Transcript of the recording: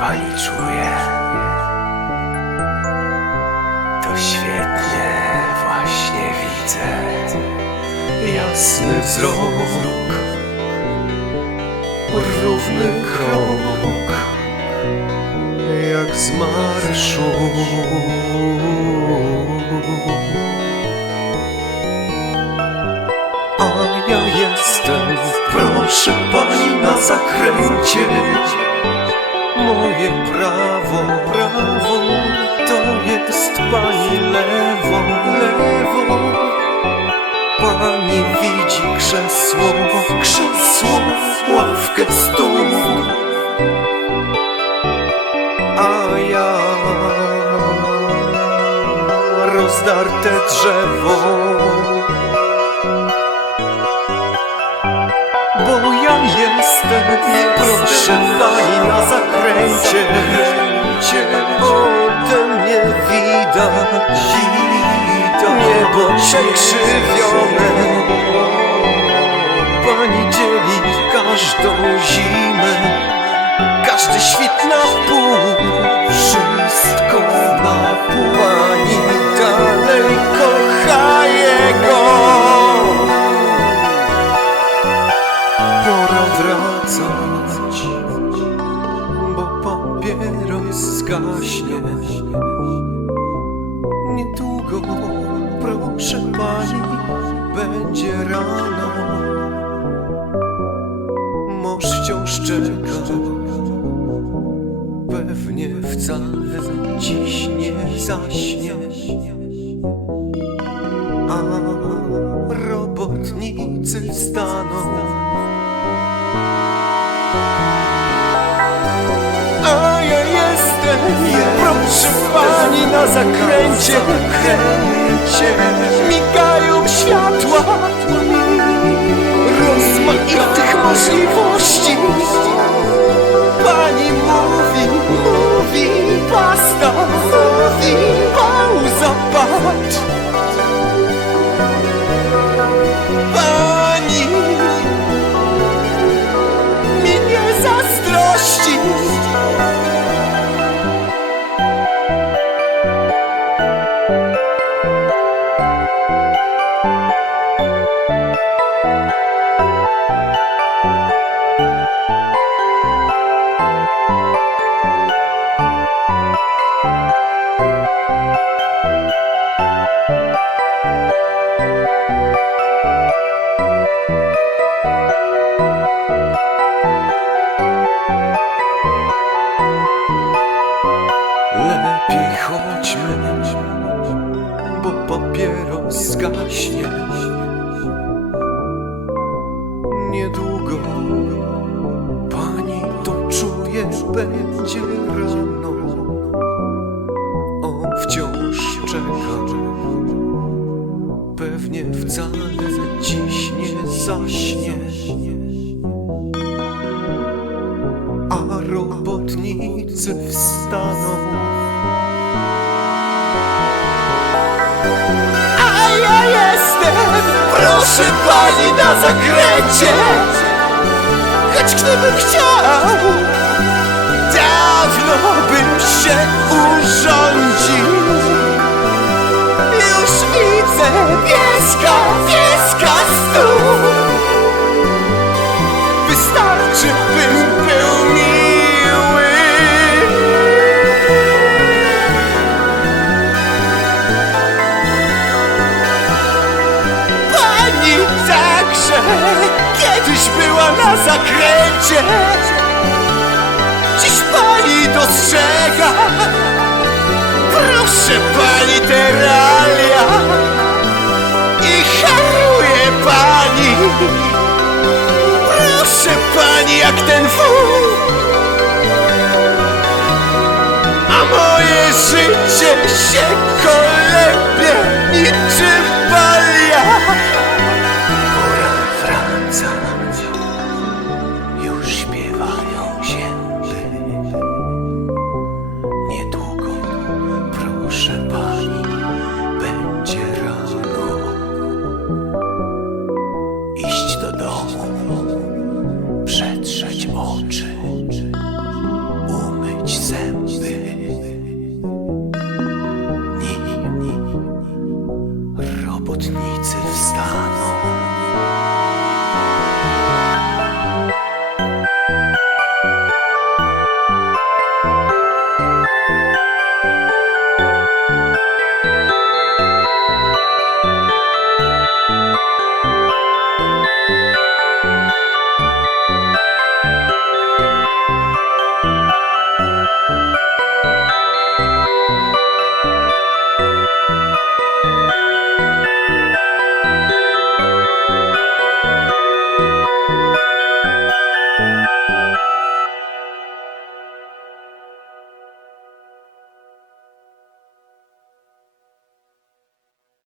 pani czuje? To świetnie, właśnie widzę jasny wzrok, równy krok, jak z marszu. A ja jestem, proszę pani na zakręcie. Moje prawo, prawo, to jest pani lewo, lewo. Pani widzi krzesło, krzesło, ławkę, stół. A ja rozdarte drzewo. Bo ja jestem, na zakręcie Ode mnie widać, niebo przekrzywione. Pani dzieli każdą zimę, każdy świt na pół zgaśnie. Niedługo, proszę pani, będzie rano. Mąż wciąż czeka, pewnie wcale dziś nie zaśnie. A robotnicy wstaną. Proszę pani na zakręcie, migają światła rozmaitych możliwości. Lepiej chodźmy, bo papieros zgaśnie. Niedługo pani to czuje, będzie rano. On wciąż czeka, pewnie wcale dziś nie zaśnie. A robotnicy wstaną. Proszę pani na zakręcie. Choć gdybym chciał Dawno bym się urządził. Już widzę pieska, pieska zakręcie Dziś pani dostrzega. Proszę pani te realia. I haruje pani. Proszę pani jak ten wół A moje życie się domu, przetrzeć oczy, umyć zęby. Nim robotnicy wstaną.